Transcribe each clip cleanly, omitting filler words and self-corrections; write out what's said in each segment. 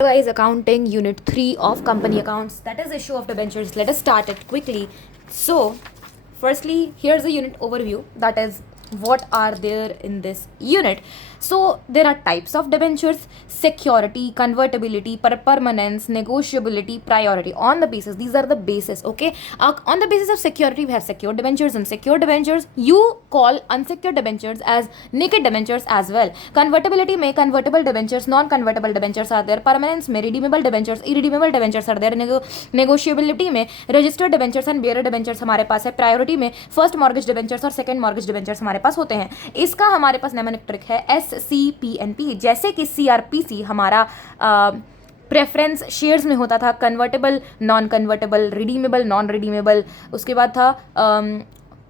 Guys, accounting unit 3 of company accounts, that is issue of debentures. Let us start it quickly. So firstly, here's a unit overview, that is what are there in this unit. So there are types of debentures: security, convertibility, permanence, negotiability, priority. On the basis, these are the basis. Okay, on the basis of security, we have secured debentures. Unsecured debentures, you call unsecured debentures as naked debentures as well. Convertibility में convertible debentures, non-convertible debentures are there. Permanence में redeemable debentures, irredeemable debentures are there. Negotiability में registered debentures and bearer debentures हमारे पास है. Priority में first mortgage debentures और second mortgage debentures हमारे पास होते हैं. इसका हमारे पास नेमोनिक ट्रिक है SCPNP. जैसे कि CRPC हमारा प्रेफरेंस शेयर्स में होता था, convertible, non convertible, redeemable, non redeemable. उसके बाद था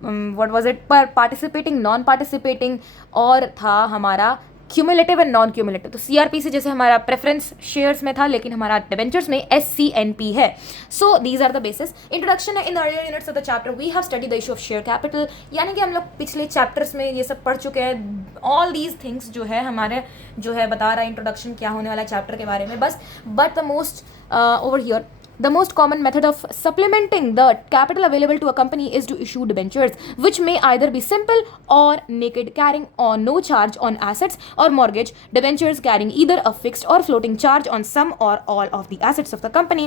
what was it, participating, non participating, और था हमारा क्यूमुलेटिव एंड नॉन क्यूमुलेटिव. तो CRPC जैसे हमारा प्रेफरेंस शेयर्स में था, लेकिन हमारा डिबेंचर्स में SCNP है. So these are the basis. Introduction है. In earlier units of the chapter we have study the issue of share capital, यानी कि हम लोग पिछले चैप्टर्स में ये सब पढ़ चुके हैं. ऑल दीज थिंग्स जो है हमारे जो है बता रहा है इंट्रोडक्शन क्या होने वाला है चैप्टर के बारे में बस. But the most over here, the most common method of supplementing the capital available to a company is to issue debentures, which may either be simple or naked, carrying on no charge on assets, or mortgage debentures carrying either a fixed or floating charge on some or all of the assets of the company.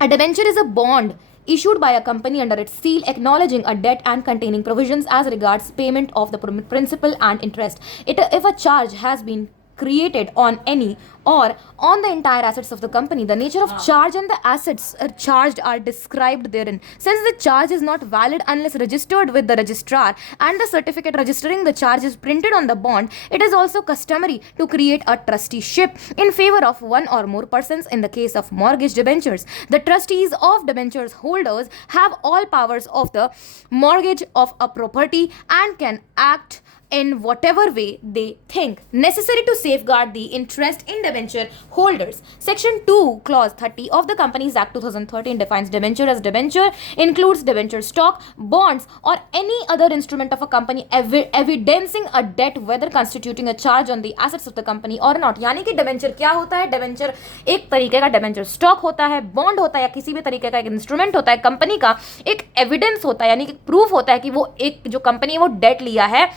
A debenture is a bond issued by a company under its seal, acknowledging a debt and containing provisions as regards payment of the principal and interest. If a charge has been created on any or on the entire assets of the company, the nature of charge and the assets charged are described therein. Since the charge is not valid unless registered with the registrar and the certificate registering the charge is printed on the bond, it is also customary to create a trusteeship in favor of one or more persons in the case of mortgage debentures. The trustees of debentures holders have all powers of the mortgage of a property and can act in whatever way they think necessary to safeguard the interest in debenture holders. Section 2, Clause 30 of the Companies Act 2013 defines debenture as debenture includes debenture stock, bonds, or any other instrument of a company evidencing a debt, whether constituting a charge on the assets of the company or not. यानी कि debenture क्या होता है? debenture एक तरीके का debenture stock होता है, bond होता है, या किसी भी तरीके का एक इंस्ट्रूमेंट होता है, कंपनी का एक एविडेंस होता है, यानी कि प्रूफ होता है कि वो एक जो कंपनी है वो डेट लिया है,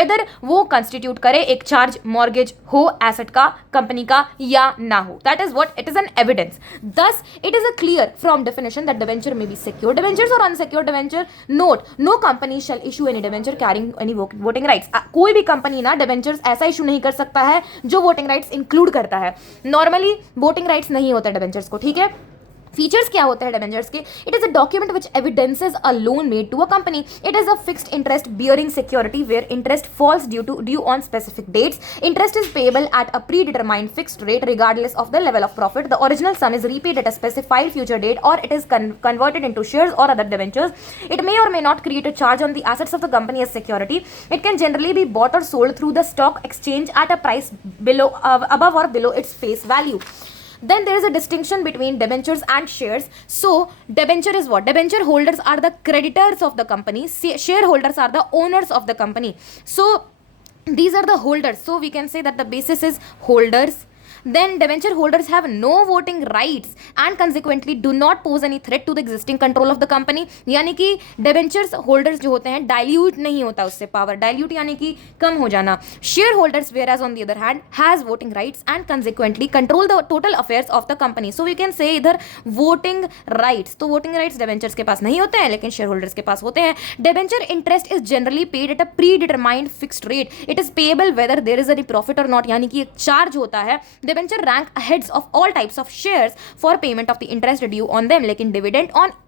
वेदर वो कंस्टिट्यूट करे एक चार्ज, मॉर्गेज हो एसेट का, कंपनी का, या ना हो. That is what it is an evidence. Thus it is a clear from definition that debenture may be secured debentures और unsecured debenture. Note, no company shall issue any debenture carrying any voting rights. कोई भी company ना debentures ऐसा issue नहीं कर सकता है जो वोटिंग राइट्स इंक्लूड करता है. नॉर्मली वोटिंग राइट्स नहीं होते डिबेंचर्स को. ठीक है. फीचर्स क्या होते हैं डिबेंचर्स के? It is a document which evidences a loan made to a company. It is a fixed interest bearing security where interest falls due on specific dates. Interest is payable at a predetermined fixed rate regardless of the level of profit. The original sum is repaid at a specified future date, or it is converted into shares or other debentures. It may or may not create a charge on the assets of the company as security. It can generally be bought or sold through the stock exchange at a price below above or below its face value. Then there is a distinction between debentures and shares. So debenture is what? Debenture holders are the creditors of the company. Shareholders are the owners of the company. So these are the holders. So we can say that the basis is holders. Then debenture holders have no voting rights and consequently do not pose any threat to the existing control of the company. यानी कि debentures holders जो होते हैं dilute नहीं होता उससे power. dilute यानी कि कम हो जाना. Shareholders whereas on the other hand has voting rights and consequently control the total affairs of the company. So we can say इधर voting rights. तो voting rights debentures के पास नहीं होते हैं, लेकिन shareholders के पास होते हैं. Debenture interest is generally paid at a predetermined fixed rate. It is payable whether there is any profit or not. यानी कि एक charge होता है. Debenture rank ahead of all types of shares for payment of the interest due on them. लेकिन dividend on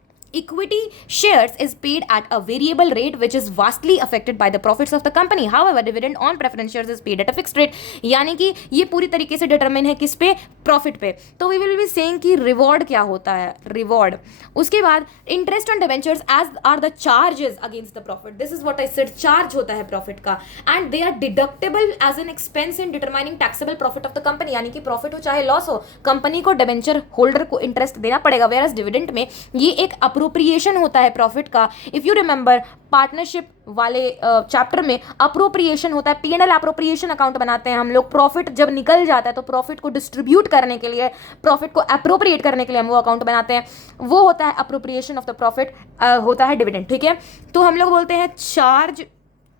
equity shares is paid at a variable rate which is vastly affected by the profits of the company. However, dividend on preference shares is paid at a fixed rate. यानी कि ये पूरी तरीके से determine है किस पे? Profit पे. तो वी विल बी सेइंग कि रिवॉर्ड क्या होता है? रिवॉर्ड. उसके बाद interest on debentures as are the charges against the profit. This is what I said, charge होता है प्रॉफिट का, and they are deductible as an expense in determining taxable profit of the company. यानी कि profit हो चाहे loss हो, company को debenture holder को इंटरेस्ट देना पड़ेगा. वेयर एज डिविडेंड में ये एक अप्रोप्रिएशन होता है प्रॉफिट का. इफ यू रिमेंबर पार्टनरशिप वाले चैप्टर में अप्रोप्रिएशन होता है, P&L अप्रोप्रिएशन अकाउंट बनाते हैं हम लोग। प्रॉफिट जब निकल जाता है तो प्रॉफिट को डिस्ट्रीब्यूट करने के लिए, प्रॉफिट को अप्रोप्रिएट करने के लिए हम वो अकाउंट बनाते हैं, वो होता है अप्रोप्रिएशन ऑफ द प्रॉफिट, होता है डिविडेंड, ठीक है। तो हम लोग बोलते हैं चार्ज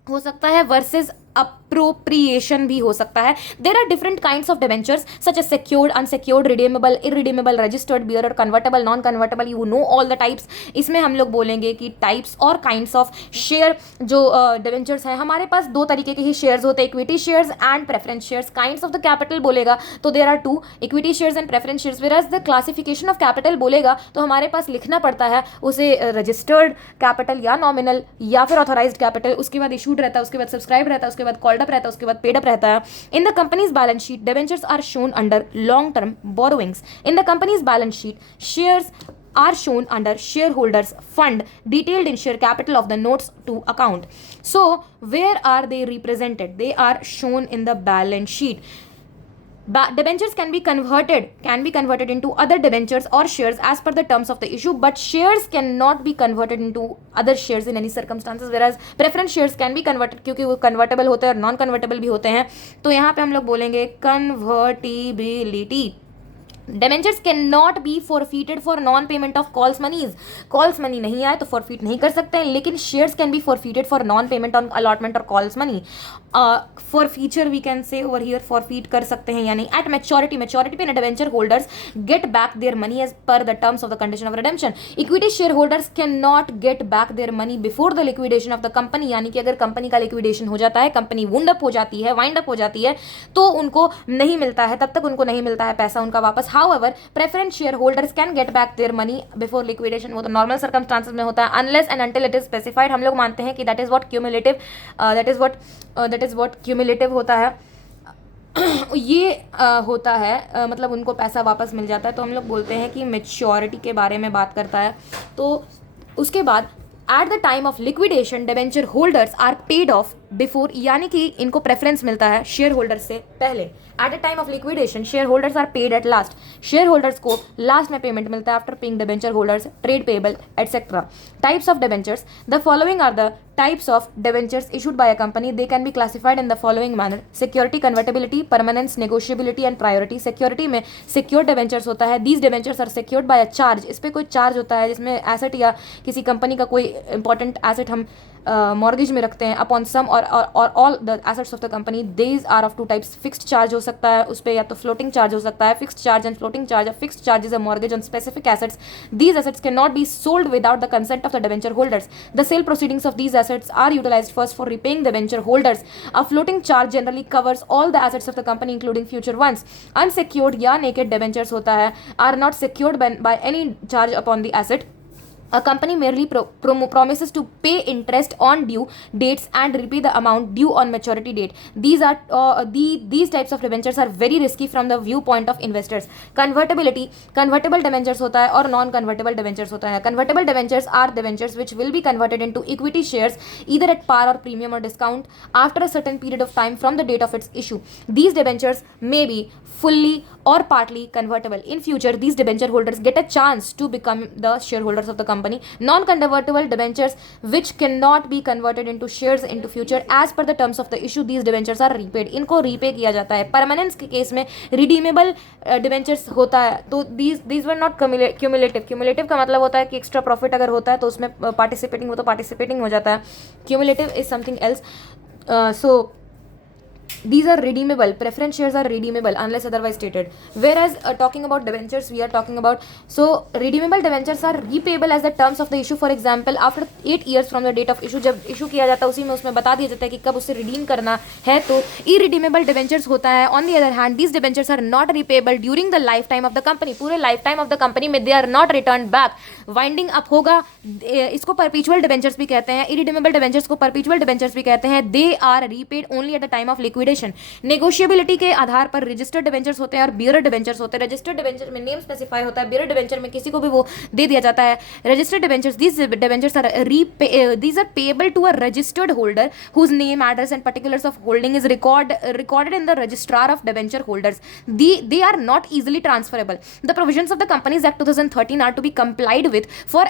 हो सकता है वर्सेस अप्रोप्रिएशन भी हो सकता है। There are different kinds of debentures such as secured, unsecured, redeemable, irredeemable, registered, bearer, convertible, non convertible, you know all the types. इसमें हम लोग बोलेंगे कि टाइप्स और काइंड्स ऑफ शेयर जो डिवेंचर्स हैं, हमारे पास दो तरीके के ही शेयर्स होते हैं, equity shares and preference shares. Kinds of the capital बोलेगा तो there are two, equity shares and preference shares. Whereas the classification of capital बोलेगा तो हमारे पास लिखना पड़ता है उसे रजिस्टर्ड कैपिटल या नॉमिनल या फिर ऑथोराइज्ड कैपिटल, उसके बाद इशूड रहता है, उसके बाद सब्सक्राइब रहता है, उसके बाद कॉल्ड अप रहता है, उसके बाद पेड अप रहता है। In the company's balance sheet debentures are shown under long term borrowings. In the company's balance sheet shares are shown under shareholders fund detailed in share capital of the notes to account. So where are they represented? They are shown in the balance sheet. Debentures can be converted into other debentures or shares as per the terms of the issue, but shares cannot be converted into other shares in any circumstances, whereas preference shares can be converted क्योंकि वो convertible होते हैं और non convertible भी होते हैं। तो यहाँ पे हम लोग बोलेंगे convertibility। Debentures cannot be forfeited for non payment of calls monies. Calls money नहीं आए तो forfeit नहीं कर सकते हैं, लेकिन shares can be forfeited for non payment on allotment or calls money. Forfeiture we can say over here, forfeit कर सकते हैं यानी at maturity पे debenture holders get back their money as per the terms of the condition of redemption. Equity shareholders cannot get back their money before the liquidation of the company, यानी कि अगर company का liquidation हो जाता है, company wound up हो जाती है, wind up हो जाती है, तो उनको नहीं मिलता है, तब तक उनको नहीं मिलता है पैसा उनका वापस। However, preference shareholders can get back their money before liquidation, वो तो normal circumstances में होता है, unless and until it is specified। हम लोग मानते हैं कि that is what cumulative होता है, ये होता है मतलब उनको पैसा वापस मिल जाता है। तो हम लोग बोलते हैं कि मेच्योरिटी के बारे में बात करता है। तो उसके बाद at the time of liquidation debenture holders are paid off before, यानी कि इनको प्रेफरेंस मिलता है शेयर होल्डर्स से पहले। At the time of liquidation share holders are paid at last, share holders को लास्ट में पेमेंट मिलता है after paying debenture holders, trade payable etcetera. Types of debentures, the following are the types of debentures issued by a company. They can be classified in the following manner: security, convertibility, permanence, negotiability and priority. Security में secured debentures होता है, these debentures are secured by a charge, इस पे कोई charge होता है जिसमें asset या किसी कंपनी का कोई इंपॉर्टेंट एसेट हम मॉर्गेज में रखते हैं अपॉन सम और all the assets of the company. These are of two types, fixed charge हो सकता है उस पर या तो फ्लोटिंग चार्ज हो सकता है। Fixed charge and floating charge. Fixed charge is a mortgage on specific assets, these assets can not be sold without the consent of the debenture holders. The sale proceedings of these assets are utilized first for repaying the debenture holders. A floating charge generally covers all the assets of the company including future ones. Unsecured या naked debentures होता है, are not secured by any charge upon the asset. A company merely promises to pay interest on due dates and repay the amount due on maturity date. These types of debentures are very risky from the viewpoint of investors. Convertibility, convertible debentures होता है और non-convertible debentures होता है। Convertible debentures are debentures which will be converted into equity shares either at par or premium or discount after a certain period of time from the date of its issue. These debentures may be fully or partly convertible. In future, these debenture holders get a chance to become the shareholders of the company. Non-convertible debentures which cannot be converted into shares into future as per the terms of the issue, these debentures are repaid. इनको repay किया जाता है। Permanence के case में redeemable debentures होता है, तो these were not cumulative. Cumulative का मतलब होता है कि extra profit अगर होता है तो उसमें participating हो तो participating हो जाता है। Cumulative is something else. So these are redeemable. Preference shares are redeemable unless otherwise stated. Whereas talking about debentures, we are talking about, so redeemable debentures are repayable as the terms of the issue. For example, after 8 years from the date of issue, जब issue किया जाता है उसी में उसमें बता दिया जाता है कि कब उसे redeem करना है, तो irredeemable debentures होता है। On the other hand, these debentures are not repayable during the lifetime of the company. पूरे lifetime of the company में they are not returned back. Winding up होगा, इसको perpetual debentures भी कहते हैं। Irredeemable debentures को perpetual debentures भी कहते हैं। They are repaid only at the time of liquidation negotiation, negotiability के आधार पर रजिस्टर्ड डिबेंचर्स होते हैं और बियरर डिबेंचर्स होते हैं। रजिस्टर्ड डिबेंचर में नेम स्पेसिफाई होता है, बियरर डिबेंचर में किसी को भी वो दे दिया जाता है। Registered debentures, these debentures are these are payable to a registered holder whose name, address and particulars of holding is recorded in the registrar of debenture holders. They are not easily transferable. The provisions of the Companies Act 2013 are to be complied with. For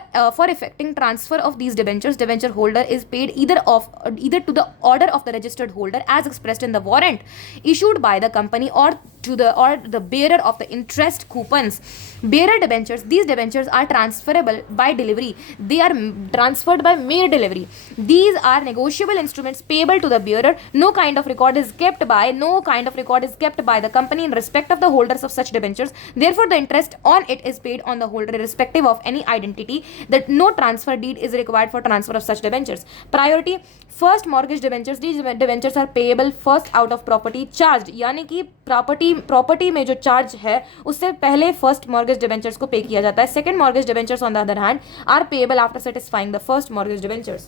effecting transfer of these debentures, debenture holder is paid either to the order of the registered holder as expressed in the warrant issued by the company or the bearer of the interest coupons. Bearer debentures, these debentures are transferable by delivery. They are transferred by mere delivery. These are negotiable instruments payable to the bearer. No kind of record is kept by the company in respect of the holders of such debentures. Therefore, the interest on it is paid on the holder irrespective of any identity. That no transfer deed is required for transfer of such debentures. Priority, first mortgage debentures, these debentures are payable first out of property charged, यानी कि property में जो charge है उससे पहले first mortgage debentures को पे किया जाता है. Second mortgage debentures on the other hand are payable after satisfying the first mortgage debentures.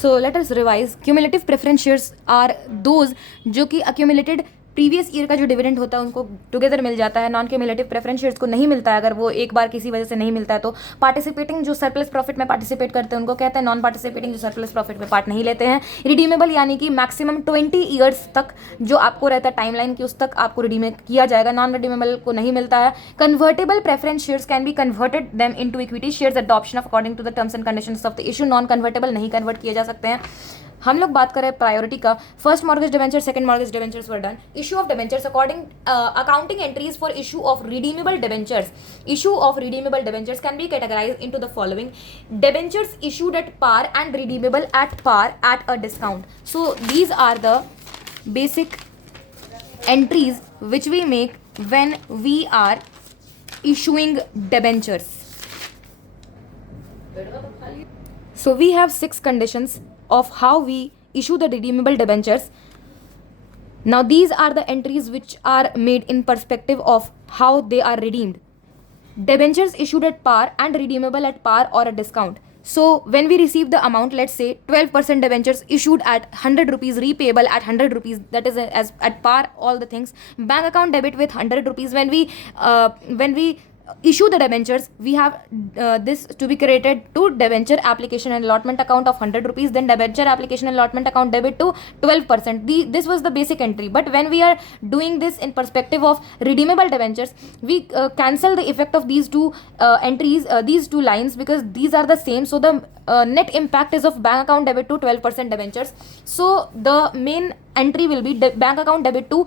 So let us revise. Cumulative preference shares are those जो कि अक्यूमुलेटेड प्रीवियस ईयर का जो डिविडेंड होता है उनको टुगेदर मिल जाता है. नॉन क्यूमुलेटिव प्रेफरेंस शेयर्स को नहीं मिलता है. अगर वो एक बार किसी वजह से नहीं मिलता है तो पार्टिसिपेटिंग जो सरप्लस प्रॉफिट में पार्टिसिपेट करते हैं उनको कहते हैं नॉन पार्टिसिपेटिंग जो सरप्लस प्रॉफिट में पार्ट नहीं लेते हैं. रिडीमेबल यानी कि मैक्सिमम 20 ईयर्स तक जो आपको रहता है टाइमलाइन की उस तक आपको रिडीम किया जाएगा. नॉन रिडीमेबल को नहीं मिलता है. Convertible preference shares can be converted them into equity shares adoption of according to the terms and conditions of the issue. Non convertible नहीं कन्वर्ट किए जा सकते हैं. हम लोग बात करें प्रायोरिटी का. First mortgage debenture, second mortgage debentures were done. Issue of debentures according accounting entries for issue of redeemable debentures. Issue of redeemable debentures can be categorized into the following. Debentures issued at par and redeemable at par at a discount. So these are the basic entries which we make when we are issuing debentures. So we have 6 conditions of how we issue the redeemable debentures. Now these are the entries which are made in perspective of how they are redeemed. Debentures issued at par and redeemable at par or a discount. So when we receive the amount, let's say 12% debentures issued at 100 rupees, repayable at 100 rupees, that is as at par all the things. Bank account debit with 100 rupees. When we issue the debentures, we have this to be credited to debenture application and allotment account of 100 rupees. Then debenture application and allotment account debit to 12%. This was the basic entry. But when we are doing this in perspective of redeemable debentures, we cancel the effect of these two entries, these two lines, because these are the same. So the net impact is of bank account debit to 12% debentures. So the main entry will be bank account debit to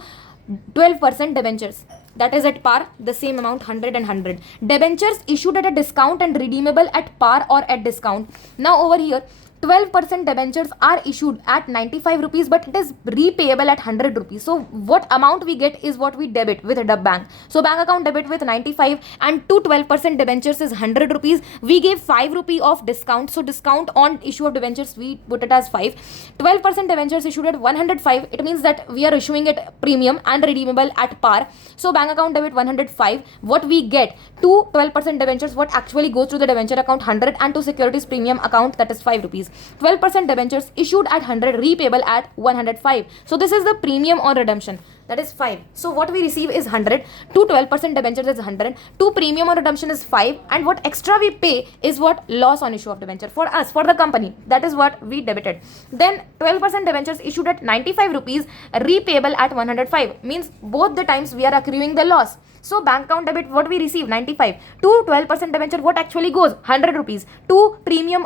12% debentures, that is at par, the same amount 100 and 100. Debentures issued at a discount and redeemable at par or at discount. Now over here 12% debentures are issued at 95 rupees, but it is repayable at 100 rupees. So what amount we get is what we debit with the bank. So bank account debit with 95 and to 12% debentures is 100 rupees. We gave 5 rupee of discount. So discount on issue of debentures, we put it as 5. 12% debentures issued at 105. It means that we are issuing it premium and redeemable at par. So bank account debit 105. What we get to 12% debentures, what actually goes to the debenture account 100 and to securities premium account, that is 5 rupees. 12% debentures issued at 100, repayable at 105. So this is the premium or redemption, that is 5. So what we receive is 100. To 12% debentures is 100. To premium or redemption is 5. And what extra we pay is what loss on issue of debenture for us, for the company. That is what we debited. Then 12% debentures issued at 95 rupees, repayable at 105. Means both the times we are accruing the loss. So bank account debit, what we receive 95. To 12% debenture, what actually goes 100 rupees. To premium,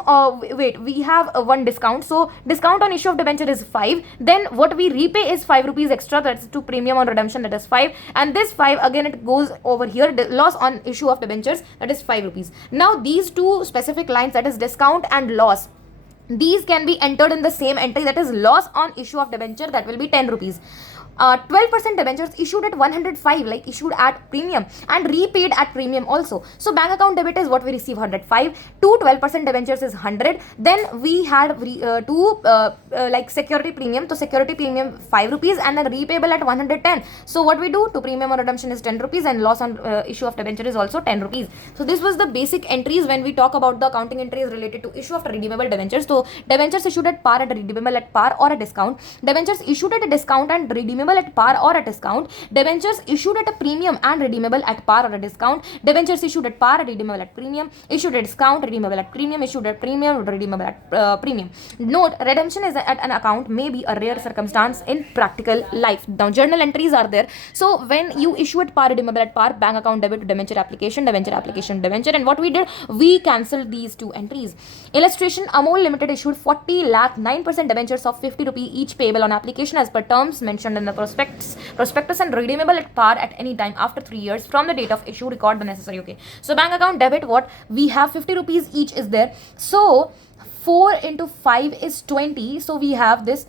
we have one discount. So discount on issue of debenture is 5. Then what we repay is 5 rupees extra, that's to premium on redemption, that is 5. And this 5 again it goes over here, loss on issue of debentures, that is 5 rupees. Now these two specific lines, that is discount and loss, these can be entered in the same entry, that is loss on issue of debenture, that will be 10 rupees. 12% debentures issued at 105, like issued at premium and repaid at premium also. So bank account debit is what we receive 105 to 12% debentures is 100. Then we had like security premium. So security premium 5 rupees and then repayable at 110. So what we do to premium or redemption is 10 rupees and loss on issue of debenture is also 10 rupees. So this was the basic entries when we talk about the accounting entries related to issue of redeemable debentures. So debentures issued at par and redeemable at par or a discount. Debentures issued at a discount and redeemable at par or a discount. Debentures issued at a premium and redeemable at par or a discount. Debentures issued at par, redeemable at premium. Issued at discount, redeemable at premium. Issued at premium, redeemable at premium. Note, redemption is at an account may be a rare circumstance in practical life. Now journal entries are there. So when you issue at par, redeemable at par, bank account debit to debenture application, and what we did, we cancelled these two entries. Illustration, Amol Limited issued 40 lakh 9% debentures of 50 rupee each payable on application as per terms mentioned in the prospectus and redeemable at par at any time after 3 years from the date of issue. Record the necessary. Okay, so bank account debit, what we have, 50 rupees each is there. So 4 into 5 is 20. So we have this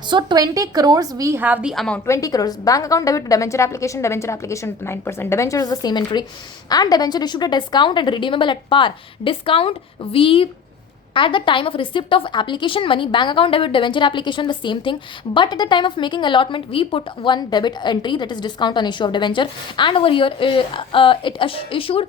so 20 crores we have the amount, 20 crores. Bank account debit to debenture application to 9%. Debenture is the same entry. And debenture issued at discount and redeemable at par. Discount, we at the time of receipt of application money, bank account debit, debenture application, the same thing. But at the time of making allotment, we put one debit entry, that is discount on issue of debenture. And over here, it issued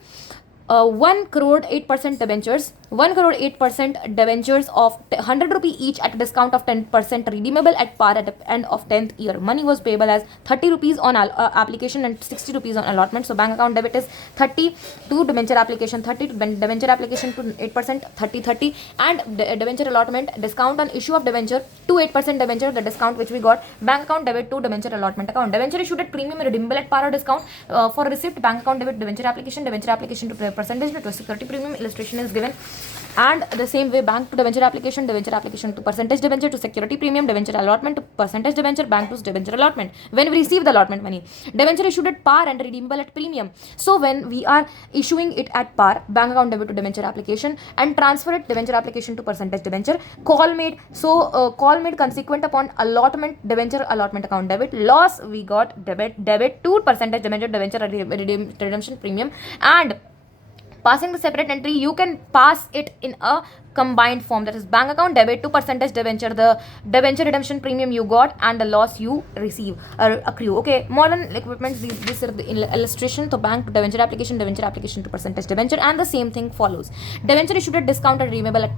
1 crore 8% debentures, 1 crore 8% debentures of 100 rupee each at a discount of 10%, redeemable at par at the end of 10th year. Money was payable as 30 rupees on application and 60 rupees on allotment. So bank account debit is 30 to debenture application, 30 to debenture application to 8%, 30, and debenture allotment, discount on issue of debenture to 8% debenture, the discount which we got. Bank account debit to debenture allotment account. Debenture issued at premium, redeemable at par or discount. For receipt, bank account debit, debenture application to percentage to security premium. Illustration is given. And the same way, bank to debenture application to percentage debenture to security premium, debenture allotment to percentage debenture, bank to debenture allotment. When we receive the allotment money, debenture issued at par and redeemable at premium. So when we are issuing it at par, bank account debit to debenture application and transfer it debenture application to percentage debenture. Call made. So call made consequent upon allotment, debenture allotment account debit. Loss, we got debit to percentage debenture redemption premium. And passing the separate entry, you can pass it in a combined form, that is bank account debit to percentage debenture, the debenture redemption premium you got and the loss you receive or accrue. Okay, modern equipment, this is the illustration. So bank to debenture application to percentage debenture, and the same thing follows. Debenture issued at discount and redeemable at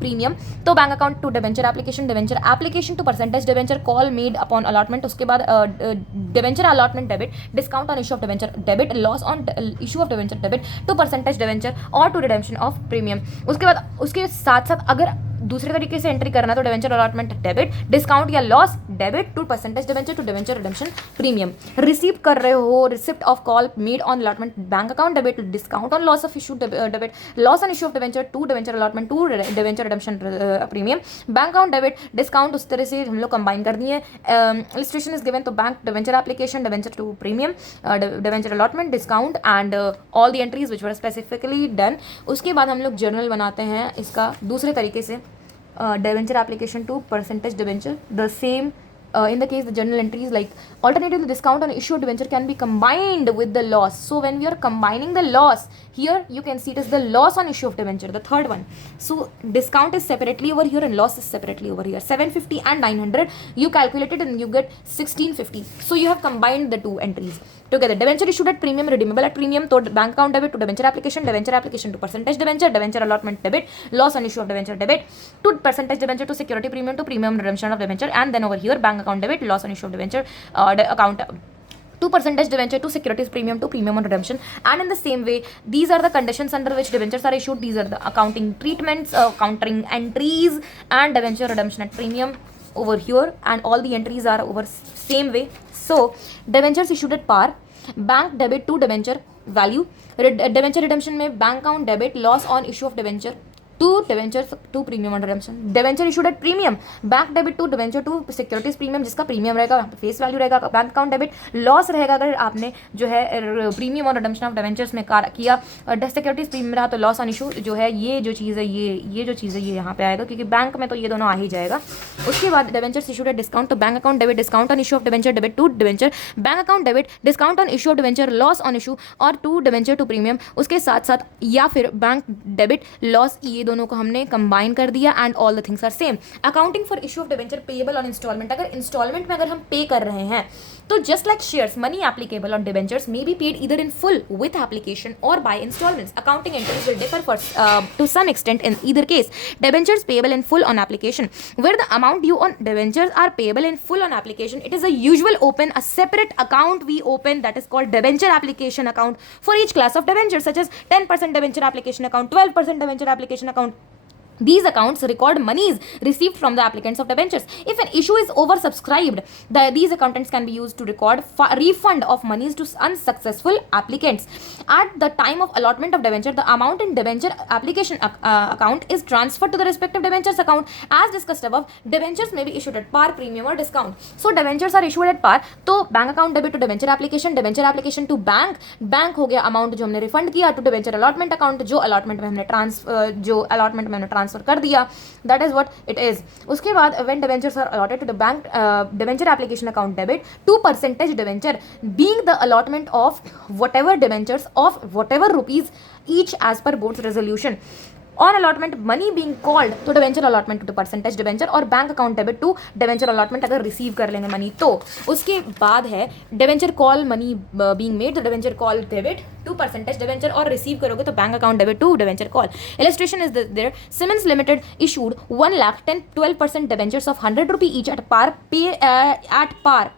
premium. तो bank account to debenture application to percentage debenture, call made upon allotment. उसके बाद debenture allotment debit, discount on issue of debenture debit, loss on issue of debenture debit to percentage debenture और to redemption of premium. उसके बाद उसके साथ साथ अगर दूसरे तरीके से एंट्री करना तो डिवेंचर अलॉटमेंट डेबिट, डिस्काउंट या loss debit to percentage debenture to debenture redemption premium. Receive कर रहे हो, receipt of call made on allotment, bank account debit, discount on loss of issue debit, loss on issue of debenture to debenture allotment to debenture redemption premium, bank account debit, discount. उस तरह से हम लोग combine कर दिए. Illustration is given. तो bank debenture application, debenture to premium, debenture allotment, discount and all the entries which were specifically done. उसके बाद हम लोग जर्नल बनाते हैं इसका दूसरे तरीके से. Debenture application to percentage debenture, the same. In the case, the journal entries like alternatively discount on issue debenture can be combined with the loss. So when we are combining the loss, here you can see it is the loss on issue of debenture, the third one. So discount is separately over here and loss is separately over here. 750 and 900 you calculated and you get 1650. So you have combined the two entries together. Debenture issued at premium, redeemable at premium. So bank account debit to debenture application to percentage debenture allotment debit, loss on issue of debenture debit to percentage debenture to security premium to premium redemption of debenture, and then over here bank account debit, loss on issue of debenture account to percentage debenture to securities premium to premium on redemption. And in the same way, these are the conditions under which debentures are issued. These are the accounting treatments, countering entries, and debenture redemption at premium over here, and all the entries are over same way. So debentures issued at par, bank debit to debenture value, debenture redemption में bank account debit, loss on issue of debenture to debentures to premium on redemption. Debenture issued at premium, bank debit to debenture to securities premium, जिसका premium रहेगा वहाँ पे face value रहेगा, bank account debit loss रहेगा अगर आपने जो है प्रीमियम और रिडम्पशन ऑफ डिबेंचर्स में किया, सिक्योरिटीज प्रीमियम रहा तो लॉस ऑन इशू जो है ये जो चीज़ है ये जो चीज़ है ये यहाँ पे आएगा, क्योंकि बैंक में तो ये दोनों आ ही जाएगा. उसके बाद डिबेंचर्स इशूड एट डिस्काउंट, तो bank account debit discount on issue of debenture debit to debenture, bank account debit discount on issue of debenture loss on issue और टू डिबेंचर टू प्रीमियम. उसके साथ साथ या फिर बैंक डेबिट लॉस, ये दोनों को हमने कंबाइन कर दिया and all the things are same. Accounting for issue of debenture payable on installment, अगर इंस्टॉलमेंट में अगर हम पे कर रहे हैं तो just like shares money applicable on debentures may be paid either in full with application or by installments. Accounting entries will differ for to some extent in either case. Debentures payable in full on application, where the amount due on debentures are payable in full on application, it is a usual open a separate account we open that is called debenture application account for each class of debentures, such as 10% debenture application account, 12% debenture application account. These accounts record monies received from the applicants of debentures. If an issue is oversubscribed, these accountants can be used to record refund of monies to unsuccessful applicants. At the time of allotment of debenture, the amount in debenture application account is transferred to the respective debentures account. As discussed above, debentures may be issued at par, premium or discount. So debentures are issued at par. तो bank account debit to debenture application to bank हो गया amount जो हमने refund किया, to debenture allotment account जो allotment में हमने transfer कर दिया, that is what it is. उसके बाद when debentures are allotted to the bank debenture application account debit to percentage debenture being the allotment of whatever debentures of whatever rupees each as per board's resolution. On allotment money being called तो debenture allotment to the percentage debenture और bank account debit to debenture allotment अगर receive कर लेंगे money तो. उसके बाद है debenture call money being made, तो debenture call debit to percentage debenture और रिसीव करोगे तो bank account debit to debenture call. Illustration is there. Siemens limited issued 1,10,12% debentures of 100 rupee each at par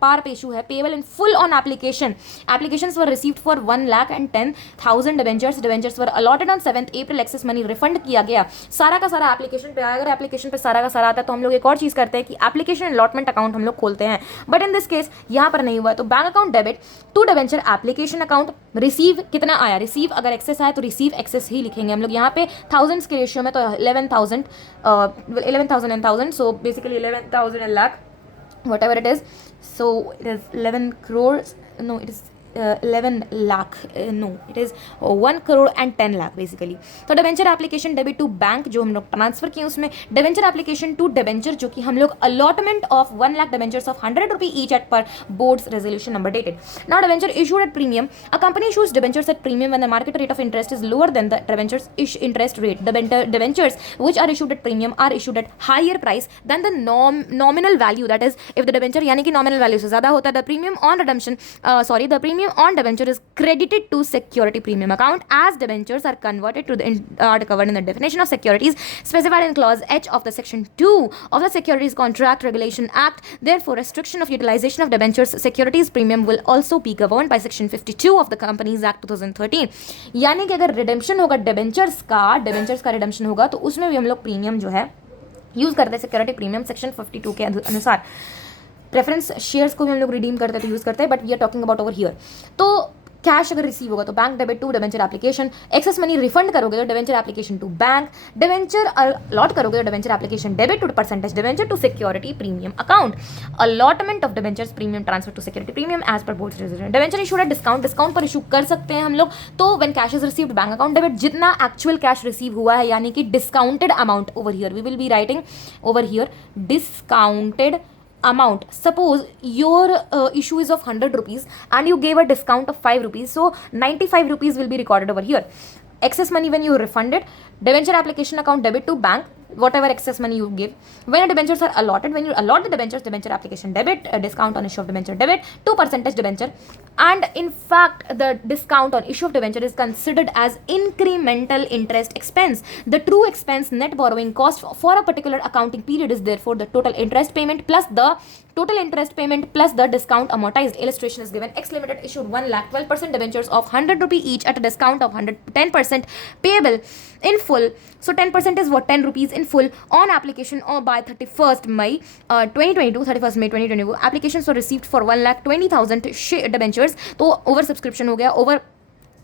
par पे issue है, payable in full on application. Applications were received for 1,10,000 debentures were allotted on 7th April. Access money refund किया गया. सारा का सारा application पे आया. अगर एप्लीकेशन पे सारा का सारा आता है तो हम लोग एक और चीज करते हैं कि एप्लीकेशन अलॉटमेंट अकाउंट हम लोग खोलते हैं, बट इन दिस केस यहाँ पर नहीं हुआ. तो bank account debit to debenture application account. Receive कितना आया, रिसीव अगर एक्सेस आया तो रिसीव एक्सेस ही लिखेंगे हम लोग यहाँ पे. थाउजेंड्स के रेशियो में तो 11,000 and 1,000, so basically 11,000 and lakh, whatever it is. So it is 11 crores, no it is 11 lakh, no it is 1 crore and 10 lakh basically. तो debenture application debit to bank जो हम लोग ट्रांसफर किए उसमें debenture application to debenture जो कि हम लोग allotment of 1 lakh debentures of 100 rupee each at par board's resolution number dated. Now debenture issued at premium. A company issues debentures at premium when the market rate of interest is lower than the debentures interest rate. Debentures which are issued at premium are issued at higher price than the nominal value, that is if the debenture यानी कि nominal value से ज़्यादा होता है. The premium on redemption the premium on debenture is credited to security premium account as debentures are converted to the are covered in the definition of securities specified in clause H of the section 2 of the Securities Contract Regulation Act. Therefore, restriction of utilization of debentures securities premium will also be governed by section 52 of the Companies Act 2013. यानी कि अगर redemption होगा debentures का redemption होगा तो उसमें भी हम लोग प्रीमियम जो है यूज करते हैं सिक्योरिटी प्रीमियम सेक्शन 52 के अनुसार. प्रेफरेंस शेयर्स को भी हम लोग रिडीम करते हैं तो यूज करते हैं, but we are talking about over here. तो कैश अगर रिसीव होगा तो bank debit to debenture application. Excess money refund करोगे तो debenture application to bank. Debenture allot करोगे तो debenture application debit to percentage debenture to security premium account. Allotment of debentures premium transfer to security premium as per board resolution. Debenture issued at discount पर issue कर सकते हैं हम लोग. तो when cash is received bank account debit जितना actual cash receive हुआ है यानी कि discounted amount over here we will be writing over here discounted amount. Suppose your issue is of 100 rupees and you gave a discount of 5 rupees, so 95 rupees will be recorded over here. Excess money when you refunded, debenture application account debit to bank, whatever excess money you give. When the debentures are allotted, when you allot the debentures, debenture application debit, discount on issue of debenture debit to percentage debenture. And in fact, the discount on issue of debenture is considered as incremental interest expense. The true expense net borrowing cost for a particular accounting period is therefore the total interest payment plus the discount amortized. Illustration is given. X Limited issued 1,12% debentures of 100 rupee each at a discount of 10% payable in full. So 10% is what? 10 rupees in full on application or by 31st May 2022. 31st May 2022 applications were received for 1,20,000 debentures. तो over subscription हो गया, over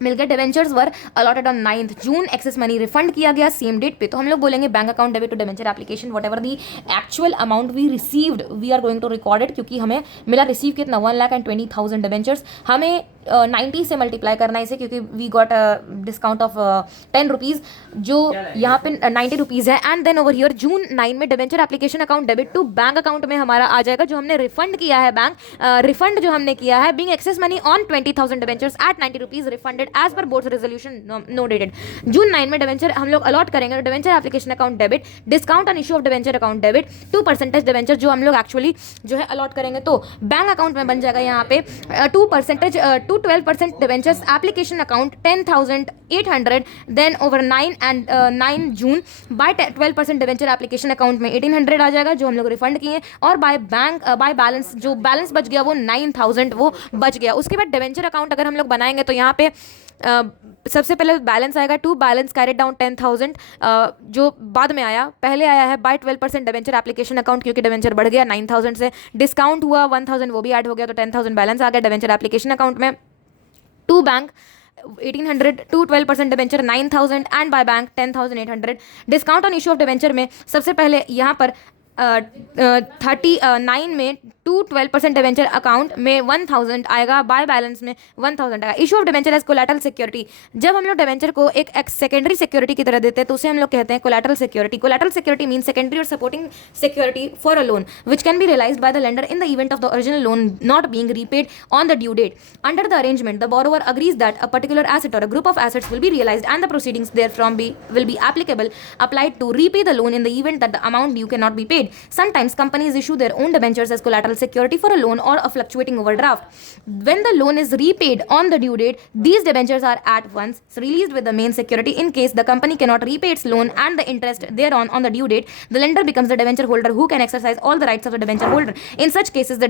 मिल गए। Debentures were allotted on 9th June, excess money refund किया गया same date पे। तो हम लोग बोलेंगे bank account debit to debenture application, whatever the actual amount we received we are going to record it, क्योंकि हमें मिला रिसीव कितना 1,20,000 डिवेंचर्स, हमें 90 से मल्टीप्लाई करना है इसे, क्योंकि we got discount of 10 rupees, जो यहाँ पे 90 रुपीज़ है। And then over here June 9 में debenture application account debit to bank account में हमारा आ जाएगा जो हमने रिफंड किया है, बैंक रिफंड जो हमने किया है, being excess money on 20,000 debentures at 90 rupees refunded as per board resolution no dated. June 9 में डिवेंचर हम लोग अलॉट करेंगे debenture application account debit, discount on issue of debenture account debit 2% debenture जो हम लोग एक्चुअली जो है अलॉट करेंगे, तो बैंक अकाउंट में बन जाएगा यहाँ पे 2% to 12% debentures application account 10,800, then over 9 June by 12% debenture application account में 1,800 आ जाएगा जो हम लोग रिफंड किए, और बाय बैलेंस जो बैलेंस बच गया वो 9,000 वो बच गया। उसके बाद डिवेंचर अकाउंट अगर हम लोग बनाएंगे तो यहाँ पे सबसे पहले बैलेंस आएगा टू बैलेंस कैरिड डाउन 10,000, जो बाद में आया, पहले आया है बाय 12% डिवेंचर एप्लीकेशन अकाउंट, क्योंकि डिवेंचर बढ़ गया 9,000 से, डिस्काउंट हुआ 1,000 वो भी ऐड हो गया, तो 10,000 बैलेंस आ गया डिवेंचर एप्लीकेशन अकाउंट में। To bank 1,800 to 12% debenture 9,000 and by bank 10,800। Discount on issue of debenture में सबसे पहले यहाँ पर 39 में टू 12% डिवेंचर अकाउंट में 1,000 आएगा, बाय बैलेंस में 1,000 आएगा। Issue of debenture as collateral security, जब हम लोग डिवेंचर को एक सेकेंडरी सिक्योरिटी की तरह देते हैं तो उसे हम लोग कहते हैं collateral security. Collateral security mean secondary और supporting security for a loan which can be realized by the lender in the event of the original loan not being repaid on the due date. Under the arrangement the borrower agrees that a particular asset or a group of assets will be realized and the proceedings therefrom will be applied to repay the loan in the event that the amount due cannot be paid. Sometimes companies issue their own debentures as collateral security for a loan or a fluctuating overdraft. When the loan is repaid on the due date, these debentures are at once released with the main security. In case the company cannot repay its loan and the interest thereon on the due date, the lender becomes the debenture holder who can exercise all the rights of the debenture holder. In such cases,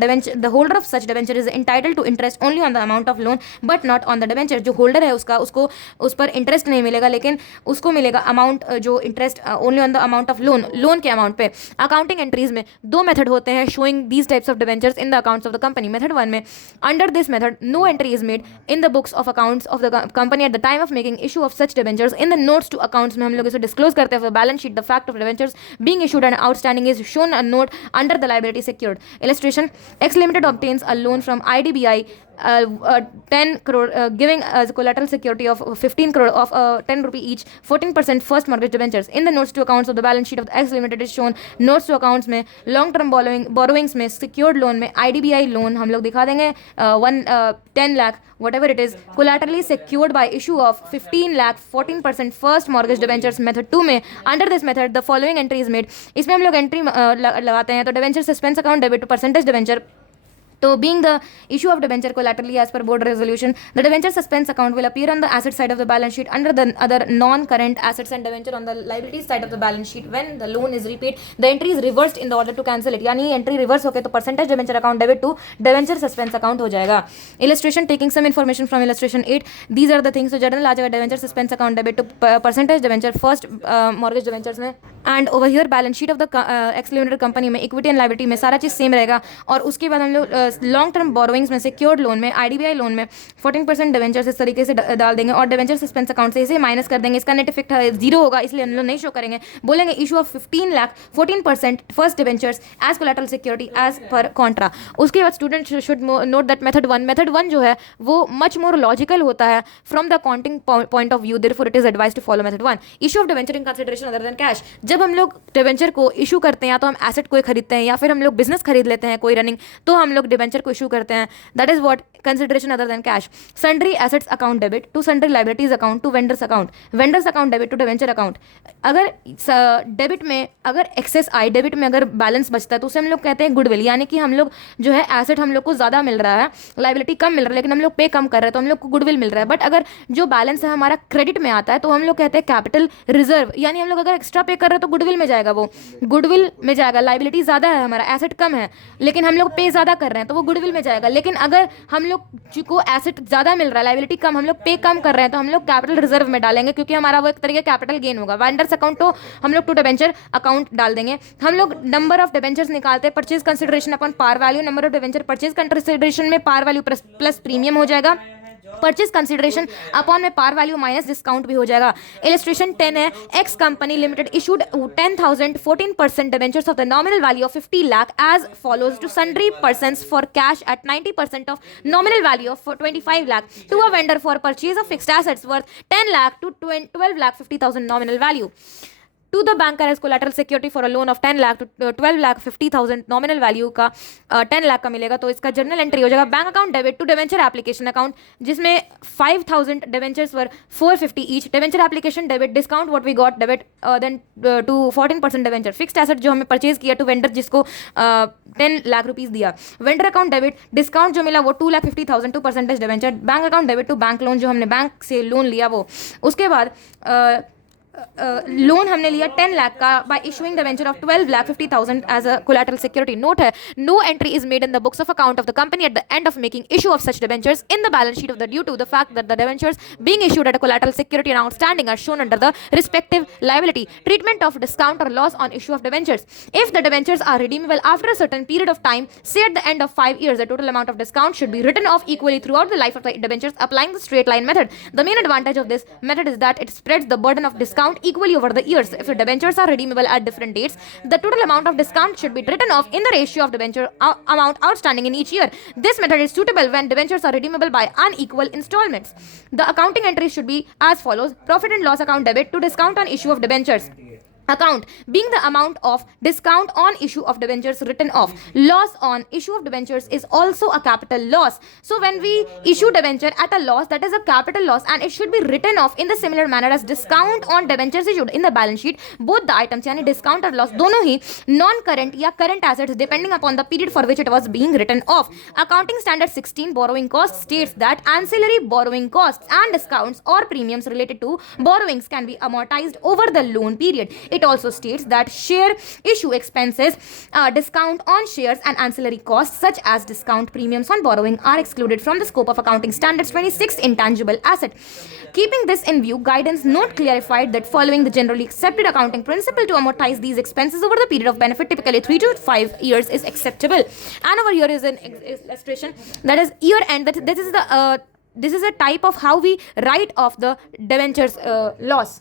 the holder of such debenture is entitled to interest only on the amount of loan but not on the debenture. जो holder है उसको उस पर interest नहीं मिलेगा, लेकिन उसको मिलेगा अमाउंट, जो interest only on the amount of loan के अमाउंट पे। अकाउंटिंग एंट्रीज में दो मेथड होते हैं showing these types of debentures in the accounts of the company. Method 1 में under this method no entry is made in the books of accounts of the company at the time of making issue of such debentures. In the notes to accounts में हम लोग इसे disclose करते हैं balance sheet the fact of debentures being issued and outstanding is shown a note under the liability secured. Illustration, X Limited obtains a loan from IDBI 10 crore giving as collateral security of 15 crore of 10 rupee each 14% first mortgage debentures. In the notes to accounts of the balance sheet of the X Limited is shown notes to accounts में long term borrowings में secured loan में IDBI loan हम लोग दिखा देंगे 10 lakh whatever it is collaterally secured by issue of 15 lakh 14% first mortgage debentures. Method 2 में under this method the following entry is made. इसमें हम लोग एंट्री लगाते हैं, तो debenture suspense account debit to percentage debenture. So, being the issue of debenture collaterally as per board resolution, the debenture suspense account will appear on the asset side of the balance sheet under the other non-current assets and debenture on the liabilities side of the balance sheet. When the loan is repaid, the entry is reversed in the order to cancel it. यानी entry reverse होके तो percentage debenture account debit to debenture suspense account हो जाएगा. Illustration, taking some information from illustration 8. These are the things. So, general आ जाएगा debenture suspense account debit to percentage debenture first mortgage debentures में, and over here balance sheet of the X Limited company में equity and liability में सारा चीज़ same रहेगा। और उसके बाद हम लोग लॉन्ग टर्म बोरोइंग्स में सिक्योर्ड लोन में IDBI लोन में 14% डिवेंचर्स इस तरीके से डाल देंगे और डिवेंचर सस्पेंस अकाउंट से इसे माइनस कर देंगे। इसका नेट इफेक्ट 0 होगा, इसलिए हम लोग नहीं शो करेंगे। बोलेंगे issue of 15 lakh 14% first debentures as collateral security as per contra. उसके बाद student should note that method 1 जो है वो मच मोर लॉजिकल होता है from the accounting point of view, therefore it is advise to follow method 1। Issue of debenture in consideration other than cash, जब हम लोग डिवेंचर को इशू करते हैं या तो हम एसेट कोई खरीदते हैं या फिर हम लोग बिजनेस खरीद लेते हैं कोई रनिंग, तो हम लोग डिवेंचर को इशू करते हैं। That is what consideration other than cash. Sundry assets account debit to sundry liabilities account to vendors account, vendors account debit to debenture account. अगर डेबिट में अगर एक्सेस आई, डेबिट में अगर बैलेंस बचता है तो उसे हम लोग कहते हैं गुडविल, यानी कि हम लोग जो है एसेट हम लोग को ज़्यादा मिल रहा है, लाइबिलिटी कम मिल रहा है, लेकिन हम लोग पे कम कर रहे हैं तो हम लोग को गुडविल मिल रहा है। बट अगर जो बैलेंस है हमारा क्रेडिट में आता है तो हम लोग कहते हैं कैपिटल रिजर्व, यानी हम लोग अगर एक्स्ट्रा पे कर रहे हैं तो गुडविल में जाएगा, वो गुडविल में जाएगा। लाइबिलिटी ज़्यादा है, हमारा एसेट कम है, लेकिन हम लोग पे ज़्यादा कर रहे हैं तो वो गुडविल में जाएगा। लेकिन अगर हम लोग को एसेट ज़्यादा मिल रहा है, लाइबिलिटी कम, हम लोग पे कम कर रहे हैं तो हम लोग कैपिटल रिजर्व में डालेंगे, क्योंकि हमारा वो एक तरीके कैपिटल गेन होगा। वेंडर्स अकाउंट तो हम लोग टू डिवेंचर अकाउंट डाल देंगे। हम लोग नंबर ऑफ डिवेंचर्स निकालते हैं, purchase consideration upon par value, number of debenture purchase consideration में पार वैल्यू प्लस प्रीमियम हो जाएगा। परचेज कंसिडरेशन अपॉन में पार वैल्यू माइनस डिस्काउंट भी हो जाएगा. इलस्ट्रेशन 10 है. X company limited issued 10,000 14% debentures of the nominal value of 50 lakh as follows to sundry persons for cash at 90% of nominal value of 25 lakh to a vendor for purchase of fixed assets worth 10 lakh to 12 lakh 50,000 nominal value. To the banker as collateral security for a loan of 10 lakh to 12 lakh 50,000 nominal value का 10 लाख का मिलेगा. तो इसका journal entry हो जाएगा. Bank account debit to debenture application account जिसमें 5,000 debentures were 450 each. Debenture application debit discount what we got debit then to 14% debenture. Fixed asset जो हमें परचेज किया टू वेंडर जिसको 10 लाख रुपीज दिया. वेंडर अकाउंट डेबिट डिस्काउंट जो मिला वो 2,50,000 2% debenture. Bank account debit to bank loan जो हमने बैंक से लोन लिया वो. उसके बाद लोन हमने लिया 10 लाख का by issuing debenture of 12 lakh 50,000 as a collateral security. Note है, no entry is made in the books of account of the company at the end of making issue of such debentures in the balance sheet of the due to the fact that the debentures being issued at a collateral security and outstanding are shown under the respective liability. Treatment of discount और loss on issue of debentures. If the debentures are redeemable after a certain period of time, say at the end of 5 years, the total amount of discount should be written off equally throughout the life of the debentures applying the straight line method. The main advantage of this method is that it spreads the burden of discount equally over the years. If the debentures are redeemable at different dates, the total amount of discount should be written off in the ratio of debenture amount outstanding in each year. This method is suitable when debentures are redeemable by unequal installments. The accounting entries should be as follows: profit and loss account debit to discount on issue of debentures account being the amount of discount on issue of debentures written off. Loss on issue of debentures is also a capital loss. So when we issue debenture at a loss, that is a capital loss and it should be written off in the similar manner as discount on debentures issued in the balance sheet. Both the items यानी discount और loss दोनों ही non current या current assets depending upon the period for which it was being written off. Accounting standard 16 borrowing costs states that ancillary borrowing costs and discounts or premiums related to borrowings can be amortized over the loan period. It also states that share issue expenses, discount on shares and ancillary costs such as discount premiums on borrowing are excluded from the scope of accounting standards 26 intangible asset. Keeping this in view, guidance note clarified that following the generally accepted accounting principle to amortize these expenses over the period of benefit, typically 3 to 5 years, is acceptable. And over here is an illustration that is year end. That this is a type of how we write off the debentures loss.